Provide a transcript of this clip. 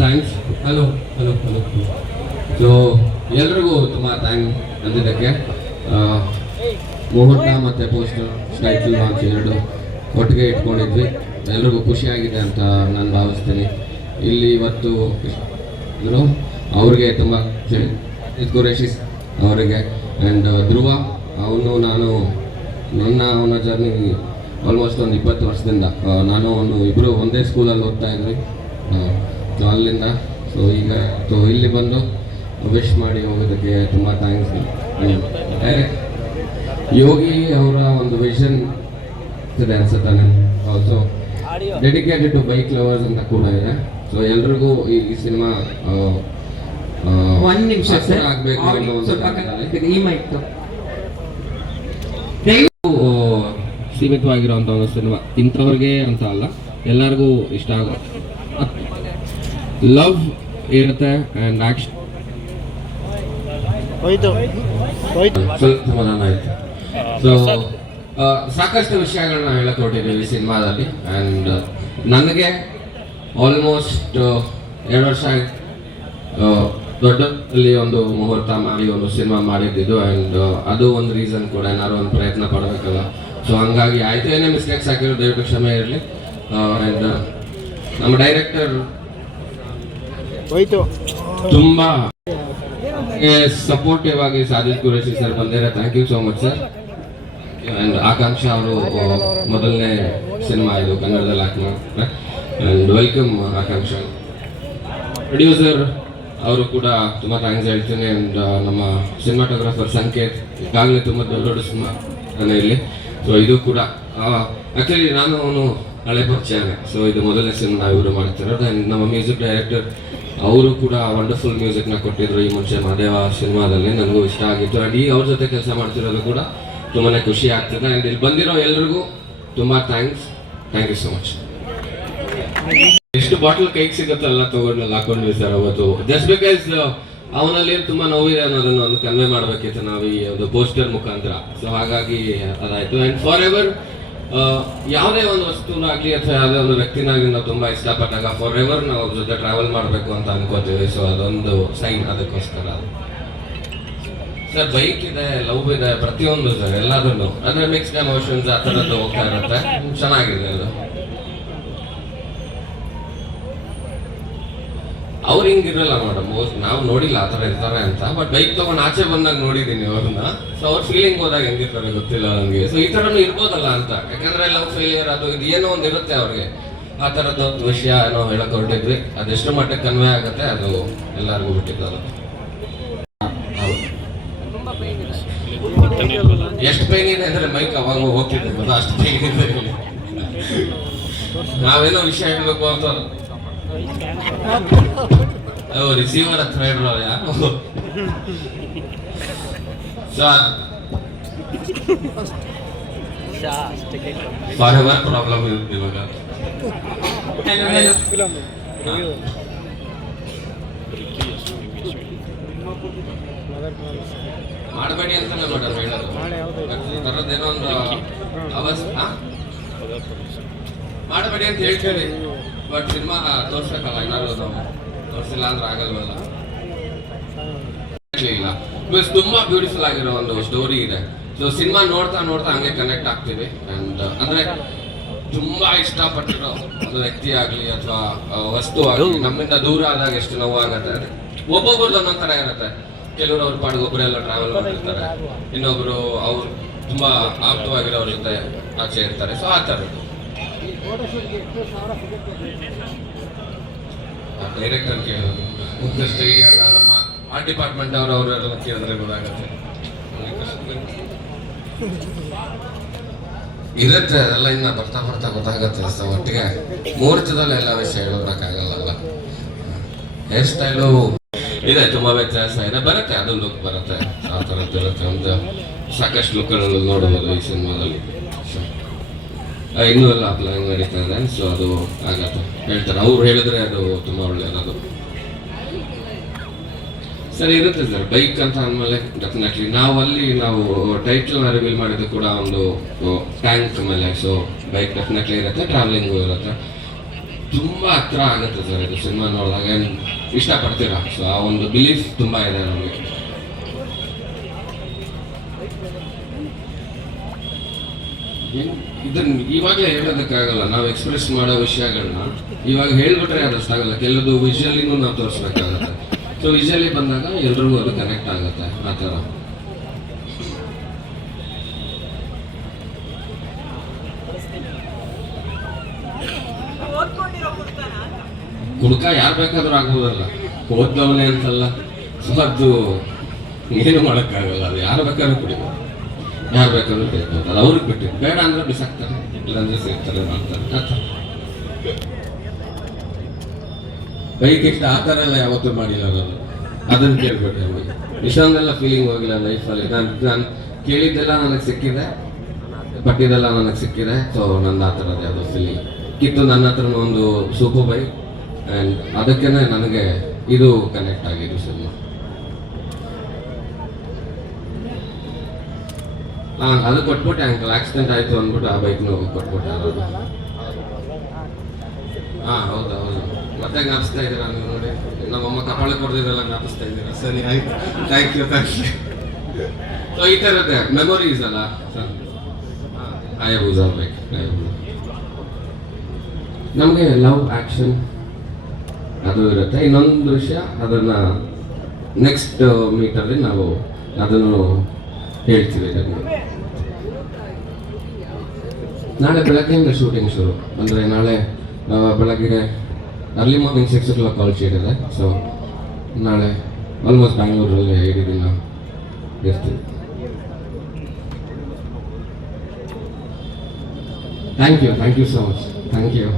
Thanks. Hello hello hello. So ಎಲ್ರಿಗೂ ತುಂಬ thanks ಅಂದಿದ್ದಕ್ಕೆ. ಮುಹೂರ್ತ ಮತ್ತು ಪೋಸ್ಟರ್ ಟೈಟಲ್ ಲಾಂಚ್ ಎರಡು ಒಟ್ಟಿಗೆ ಇಟ್ಕೊಂಡಿದ್ವಿ. ಎಲ್ರಿಗೂ ಖುಷಿಯಾಗಿದೆ ಅಂತ ನಾನು ಭಾವಿಸ್ತೀನಿ. ಇಲ್ಲಿ ಇವತ್ತು ಅವ್ರಿಗೆ ತುಂಬ ಖುಷಿ ಅವರಿಗೆ. ಆ್ಯಂಡ್ ಧ್ರುವ, ನಾನು ಅವನ ಜರ್ನಿ ಆಲ್ಮೋಸ್ಟ್ ಒಂದು 20 ವರ್ಷದಿಂದ ನಾನು ಅವನು ಇಬ್ಬರು ಒಂದೇ ಸ್ಕೂಲಲ್ಲಿ ಓದ್ತಾ ಇದ್ವಿ. ಸೊ ಅಲ್ಲಿಂದ ಇಲ್ಲಿ ಬಂದು ವಿಶ್ ಮಾಡಿ ಹೋಗೋದಕ್ಕೆ ತುಂಬ ಥ್ಯಾಂಕ್ಸ್. ಡೈರೆಕ್ಟ್ ಯೋಗಿ ಅವರ ಒಂದು ವಿಷನ್ ಇದೆ ಅನ್ಸುತ್ತಾನೆ. Also dedicated to bike lovers ಅಂತ ಕೂಡ ಇದೆ. ಸೊ ಎಲ್ರಿಗೂ ಈ ಸಿನಿಮಾ ಒಂದು ನಿಮಿಷ ಆಗಬೇಕು ಅನ್ನೋ ಒಂದು ಸೀಮಿತವಾಗಿರುವಂಥ ಒಂದು ಸಿನಿಮಾ. ಇಂಥವ್ರಿಗೆ ಅಂತ ಅಲ್ಲ, ಎಲ್ಲರಿಗೂ ಇಷ್ಟ ಆಗೋ ಲವ್ ಇರುತ್ತೆ ಆ್ಯಂಡ್ ಆಕ್ಷನ್. ಸ್ವಲ್ಪ ಸಮಾಧಾನ ಆಯಿತು. ಸೊ ಸಾಕಷ್ಟು ವಿಷಯಗಳನ್ನ ಹೇಳಕ್ ಹೊರಟಿದ್ದೀವಿ ಸಿನಿಮಾದಲ್ಲಿ. ಆ್ಯಂಡ್ ನನಗೆ ಆಲ್ಮೋಸ್ಟ್ 2 ವರ್ಷ ದೊಡ್ಡಲ್ಲಿ ಒಂದು ಮುಹೂರ್ತ ಮಾಡಿ ಒಂದು ಸಿನಿಮಾ ಮಾಡಿದ್ದು. ಆ್ಯಂಡ್ ಅದು ಒಂದು ರೀಸನ್ ಕೂಡ, ಏನಾದ್ರು ಒಂದು ಪ್ರಯತ್ನ ಪಡಬೇಕಲ್ಲ. ಸೊ ಹಂಗಾಗಿ ಆಯ್ತು, ಏನೇ ಮಿಸ್ಟೇಕ್ಸ್ ಆಗಿರೋ ದಯವಿಟ್ಟು ಕ್ಷಮೆ ಇರಲಿ. ಆ್ಯಂಡ್ ನಮ್ಮ ಡೈರೆಕ್ಟರ್ ತುಂಬಾ ಸಪೋರ್ಟಿವ್ ಆಗಿ ಸಾಜಿದ್ ಕುರೇಶಿ ಸರ್ ಬಂದಿದ್ದಾರೆ. Thank you so much sir. And Akanksha ಅವರು ಮೊದಲನೇ ಸಿನಿಮಾ ಇದು ಕನ್ನಡದಲ್ಲಿ ಆ್ಯಕ್ಟ್ ಮಾಡ್ತಾರೆ. And welcome Akanksha. ಪ್ರೊಡ್ಯೂಸರ್ ಅವರು ಕೂಡ ತುಂಬ ಥ್ಯಾಂಕ್ಸ್ ಹೇಳ್ತೀನಿ. ಆ್ಯಂಡ್ ನಮ್ಮ ಸಿನಿಮಾಟೋಗ್ರಾಫರ್ ಸಂಕೇತ್, ಈಗಾಗಲೇ ತುಂಬ ದೊಡ್ಡ ಸಿನಿಮಾ ಇಲ್ಲಿ. ಸೊ ಇದು ಕೂಡ ಆ್ಯಕ್ಚುಲಿ ನಾನು ಅವನು ಹಳೆ ಪರಿಚಯನೇ. ಸೊ ಇದು ಮೊದಲನೇ ಸಿನಿಮಾ ಇವರು ಮಾಡ್ತಿರೋದು. ಆ್ಯಂಡ್ ನಮ್ಮ ಮ್ಯೂಸಿಕ್ ಡೈರೆಕ್ಟರ್ ಅವರು ಕೂಡ ವಂಡರ್ಫುಲ್ ಮ್ಯೂಸಿಕ್ನ ಕೊಟ್ಟಿದ್ರು ಈ ಮುಂಚೆ ಮಹದೇವ ಸಿನಿಮಾದಲ್ಲಿ. ನನಗೂ ಇಷ್ಟ ಆಗಿತ್ತು. ಆ್ಯಂಡ್ ಈಗ ಅವ್ರ ಜೊತೆ ಕೆಲಸ ಮಾಡ್ತಿರೋದು ಕೂಡ ತುಂಬಾ ಖುಷಿ ಆಗ್ತದೆ. ಆ್ಯಂಡ್ ಇಲ್ಲಿ ಬಂದಿರೋ ಎಲ್ರಿಗೂ ತುಂಬ ಥ್ಯಾಂಕ್ಸ್ ಯು ಸೊ ಮಚ್. ಎಷ್ಟು ಬಾಟಲ್ ಕೈಗೆ ಸಿಗುತ್ತಲ್ಲ ತಗೊಂಡು ಹಾಕೊಂಡ್ವಿ ಸರ್ ಅವತ್ತು. ಜಸ್ಟ್ ಬಿಕಾಸ್ ಅವನಲ್ಲಿ ತುಂಬಾ ನೋವಿದೆ ಅನ್ನೋದನ್ನು ಒಂದು ಕನ್ವೆ ಮಾಡಬೇಕಿತ್ತು ನಾವು ಈ ಒಂದು ಪೋಸ್ಟರ್ ಮುಖಾಂತರ. ಸೊ ಹಾಗಾಗಿ ಅದಾಯ್ತು. ಆ್ಯಂಡ್ ಫಾರ್ ಎವರ್ ಯಾವುದೇ ಒಂದು ವಸ್ತುನಾಗಲಿ ಅಥವಾ ಯಾವುದೇ ಒಂದು ವ್ಯಕ್ತಿನಾಗಲಿ ನಾವು ತುಂಬ ಇಷ್ಟಪಟ್ಟಾಗ ಫಾರ್ ಎವರ್ ನಾವು ಅವ್ರ ಜೊತೆ ಟ್ರಾವೆಲ್ ಮಾಡಬೇಕು ಅಂತ ಅನ್ಕೋತೀವಿ. ಸೊ ಅದೊಂದು ಸೈನ್ ಅದಕ್ಕೋಸ್ಕರ. ಸರ್ ಬೈಕ್ ಇದೆ, ಲವ್ ಇದೆ, ಪ್ರತಿಯೊಂದು ಸರ್ ಎಲ್ಲದನ್ನು ಅಂದ್ರೆ ಮಿಕ್ಸ್ಡ್ ಎಮೋಷನ್ಸ್ ಆ ಥರದ್ದು ಹೋಗ್ತಾ ಇರುತ್ತೆ. ಚೆನ್ನಾಗಿದೆ ಅದು. ಅವ್ರು ಹಿಂಗಿರಲ್ಲ ಮೇಡಮ್, ನಾವು ನೋಡಿಲ್ಲ ಆ ಥರ ಇರ್ತಾರೆ ಅಂತ. ಬಟ್ ಬೈಕ್ ತಗೊಂಡು ಆಚೆ ಬಂದಾಗ ನೋಡಿದ್ದೀನಿ ಅವ್ರನ್ನ. ಸೊ ಅವ್ರ ಫೀಲಿಂಗ್ ಹೋದಾಗ ಹೆಂಗಿರ್ತಾರೆ ಗೊತ್ತಿಲ್ಲ ನನಗೆ. ಸೊ ಈ ಥರನೂ ಇರ್ಬೋದಲ್ಲ ಅಂತ, ಯಾಕಂದ್ರೆ ಲವ್ ಫೇಲಿಯರ್ ಅದು ಇದು ಏನೋ ಒಂದು ಇರುತ್ತೆ ಅವ್ರಿಗೆ. ಆ ಥರದ್ದು ವಿಷಯ ಏನೋ ಹೇಳಕ್ ಹೊರಟಿದ್ವಿ. ಅದೆಷ್ಟು ಮಟ್ಟಕ್ಕೆ ಕನ್ವೆ ಆಗುತ್ತೆ ಅದು ಎಲ್ಲರಿಗೂ ಬಿಟ್ಟಿದ್ದಲ್ಲ. ಎಷ್ಟು ಪೈನ್ ಇದೆ ಅಂದ್ರೆ ಮೈಕ್ ಅವಾಗ ಹೋಗ್ತಿದ್ದೆ ಗೊತ್ತಾ, ಅಷ್ಟು ಪೈನ್ ಇದೆ. ನಾವೇನೋ ವಿಷಯ ಹೇಳ್ಬೇಕು ಅಂತ ರಿಸೀವರ್ ಹತ್ರ ಹೇಳ್ರ ಯಾರು. ಫಾರ್ ಎವರ್ ಪ್ರಾಬ್ಲಮ್ ಇರುತ್ತೆ ಇವಾಗ. ಮಾಡಬೇಡಿ ಅಂತ ಮೇಡಮ್ ಹೇಳೋದು. ಥರದ್ದೇನೋ ಒಂದು ಮಾಡಬೇಡಿ ಅಂತ ಹೇಳ್ತೀವಿ. ಬಟ್ ಸಿನಿಮಾ ತೋರ್ಸಕ್ಕಲ್ಲ, ಏನಾದ್ರು ನಾವು ತೋರಿಸಿಲ್ಲ ಅಂದ್ರೆ ಆಗಲ್ವಲ್ಲ. ಇಲ್ಲ ಬಿಕಾಸ್ ತುಂಬಾ ಬ್ಯೂಟಿಫುಲ್ ಆಗಿರೋ ಒಂದು ಸ್ಟೋರಿ ಇದೆ. ಸೊ ಸಿನಿಮಾ ನೋಡ್ತಾ ನೋಡ್ತಾ ಹಂಗೆ ಕನೆಕ್ಟ್ ಆಗ್ತೀವಿ. ಅಂಡ್ ಅಂದ್ರೆ ತುಂಬಾ ಇಷ್ಟಪಟ್ಟಿರೋ ಒಂದು ವ್ಯಕ್ತಿ ಆಗ್ಲಿ ಅಥವಾ ವಸ್ತು ಆಗಲಿ ನಮ್ಮಿಂದ ದೂರ ಆದಾಗ ಎಷ್ಟು ನೋವಾಗತ್ತೆ. ಒಬ್ಬೊಬ್ರದ್ದು ಒಂದೊಂದ್ ತರ ಇರುತ್ತೆ. ಕೆಲವರು ಅವ್ರ ಪಾಡಿಗೊಬ್ಬರೆಲ್ಲ ಟ್ರಾವೆಲ್ ಮಾಡಿರ್ತಾರೆ, ಇನ್ನೊಬ್ರು ಅವ್ರು ತುಂಬಾ ಆಪ್ತವಾಗಿರೋವ್ರ ಜೊತೆ ಆಚೆ ಇರ್ತಾರೆ. ಸೊ ಆ ಥರದ್ದು ಡೈರೆಕ್ಟರ್ ಕೇಳೋದು ಒಂದಷ್ಟು ನಮ್ಮ ಆರ್ಟ್ ಡಿಪಾರ್ಟ್ಮೆಂಟ್ ಅವರೆಲ್ಲ ಕೇಳಿದ್ರೆ ಗೊತ್ತಾಗತ್ತೆ. ಇರುತ್ತೆ ಅದೆಲ್ಲ ಇನ್ನ ಬರ್ತಾ ಬರ್ತಾ ಗೊತ್ತಾಗತ್ತೆ. ಸೊ ಒಟ್ಟಿಗೆ ಮುಹೂರ್ತದಲ್ಲಿ ಎಲ್ಲ ವಿಷಯ ಹೇಳೋದಕ್ಕಾಗಲ್ಲ. ಹೇರ್ ಸ್ಟೈಲು ಇದೆ, ತುಂಬಾ ವ್ಯತ್ಯಾಸ ಇದೆ, ಬರುತ್ತೆ ಅದು ಲುಕ್ ಬರುತ್ತೆ. ಆ ಥರದ್ದು ಇರುತ್ತೆ. ಒಂದು ಸಾಕಷ್ಟು ಲುಕ್ಗಳನ್ನು ನೋಡ್ಬೋದು ಈ ಸಿನಿಮಾದಲ್ಲಿ. ಇನ್ನೂ ಎಲ್ಲ ಪ್ಲಾನ್ ನಡೀತಾ ಇದೆ. ಸೊ ಅದು ಆಗತ್ತೆ ಹೇಳ್ತಾರೆ, ಅವ್ರು ಹೇಳಿದ್ರೆ ಅದು ತುಂಬ ಒಳ್ಳೆಯದು. ಸರಿ ಇರುತ್ತೆ ಸರ್. ಬೈಕ್ ಅಂತ ಅಂದಮೇಲೆ ಡೆಫಿನೆಟ್ಲಿ ನಾವು ಟೈಟಲ್ ರಿವೀಲ್ ಮಾಡಿದ್ದು ಕೂಡ ಒಂದು ಟ್ಯಾಂಕ್ ಮೇಲೆ. ಸೊ ಬೈಕ್ ಡೆಫಿನೆಟ್ಲಿ ಇರುತ್ತೆ, ಟ್ರಾವೆಲಿಂಗು ಇರುತ್ತೆ. ತುಂಬ ಹತ್ರ ಆಗುತ್ತೆ ಸರ್ ಇದು ಸಿನಿಮಾ ನೋಡಿದಾಗ ಇಷ್ಟಪಡ್ತೀರಾ. ಸೊ ಆ ಒಂದು ಬಿಲೀಫ್ ತುಂಬ ಇದೆ ನಮಗೆ. ಇದನ್ನ ಇವಾಗಲೇ ಹೇಳೋದಕ್ಕಾಗಲ್ಲ, ನಾವು ಎಕ್ಸ್ಪ್ರೆಸ್ ಮಾಡೋ ವಿಷಯಗಳನ್ನ ಇವಾಗ ಹೇಳ್ಬಿಟ್ರೆ ಅದಷ್ಟಾಗಲ್ಲ. ಕೆಲವು ವಿಷುವಲಿನೂ ನಾವು ತೋರಿಸ್ಬೇಕಾಗತ್ತೆ. ಸೊ ವಿಷುವಲಿ ಬಂದಾಗ ಎಲ್ರಿಗೂ ಅದು ಕನೆಕ್ಟ್ ಆಗುತ್ತೆ ಆ ಥರ. ಕುಡ್ಕ ಯಾರು ಬೇಕಾದ್ರೂ ಆಗ್ಬೋದಲ್ಲ, ಓದ್ದವನೇ ಅಂತಲ್ಲ. ಸೊ ಅದು ಏನು ಮಾಡೋಕ್ಕಾಗಲ್ಲ, ಅದು ಯಾರು ಬೇಕಾದ್ರೂ ಕುಡಿಬೋದು, ಯಾರು ಬೇಕಾದ್ರೂ ತೆಗಿಬೋದು. ಅದು ಅವ್ರಿಗೆ ಬಿಟ್ಟಿದ್ದು. ಬೇಡ ಅಂದ್ರೆ ಬಿಸಾಕ್ತಾರೆ, ಇಲ್ಲಾಂದ್ರೆ ಸೇರ್ತಾರೆ, ಮಾಡ್ತಾರೆ. ಬೈಕ್ ಆ ಥರ ಎಲ್ಲ ಯಾವತ್ತೂ ಮಾಡಿಲ್ಲ ನಾನು. ಅದನ್ನು ಕೇಳ್ಬಿಟ್ಟೆ ಅವ್ರಿಗೆ. ಇಷ್ಟೊಂದೆಲ್ಲ ಫೀಲಿಂಗ್ ಹೋಗಿಲ್ಲ ಲೈಫಲ್ಲಿ. ನಾನು ಕೇಳಿದ್ದೆಲ್ಲ ನನಗೆ ಸಿಕ್ಕಿದೆ, ಪಟ್ಟಿದ್ದೆಲ್ಲ ನನಗೆ ಸಿಕ್ಕಿದೆ. ಸೊ ನನ್ನ ಆ ಥರದ ಯಾವುದೋ ಫೀಲಿಂಗ್ ಕಿತ್ತು. ನನ್ನ ಹತ್ರನೂ ಒಂದು ಸೂಪರ್ ಬೈಕ್, ಆ್ಯಂಡ್ ಅದಕ್ಕೇ ನನಗೆ ಇದು ಕನೆಕ್ಟ್ ಆಗಿದ್ದು ಸಿನಿಮಾ. ಅದು ಕೊಟ್ಬಿಟ್ಟೆ. ಅಂಕಲ್ ಆಕ್ಸಿಡೆಂಟ್ ಆಯಿತು ಅಂದ್ಬಿಟ್ಟು ಆ ಬೈಕ್ನ ಕೊಟ್ಬಿಟ್ಟೆ. ಹೌದಾ ಹೌದು. ಮತ್ತೆ ಜ್ಞಾಪಿಸ್ತಾ ಇದ್ದೀರಾ ನೀವು ನೋಡಿ. ನಮ್ಮಮ್ಮ ಕಪಾಳಕ್ಕೆ ಕೊಡ್ದಿದ್ದೆಲ್ಲ ಜ್ಞಾಪಿಸ್ತಾ ಇದ್ದೀರಾ. ಸರಿ ಆಯ್ತು, ಥ್ಯಾಂಕ್ ಯು. ಸೊ ಈ ಥರದ್ದೇ ಮೆಮೊರೀಸ್ ಅಲ್ಲ ಸರ್. ಆಯಬೂಸ್ ಆಗ್ಬೇಕು. ನಮಗೆ ಲವ್ ಆ್ಯಕ್ಷನ್ ಅದು ಇರುತ್ತೆ. ಇನ್ನೊಂದು ವಿಷಯ, ಅದನ್ನು ನೆಕ್ಸ್ಟ್ ಮೀಟಲ್ಲಿ ನಾವು ಅದನ್ನು ಹೇಳ್ತೀವಿ. ನಾಳೆ ಬೆಳಗ್ಗೆಯಿಂದ ಶೂಟಿಂಗ್ ಶುರು. ಅಂದರೆ ನಾಳೆ ಬೆಳಗ್ಗೆ early morning 6 o'clock call sheet ಇದೆ. ಸೊ ನಾಳೆ ಆಲ್ಮೋಸ್ಟ್ ಬ್ಯಾಂಗ್ಳೂರಲ್ಲಿ 5 ದಿನ ಇರ್ತೀವಿ. Thank you so much. Thank you.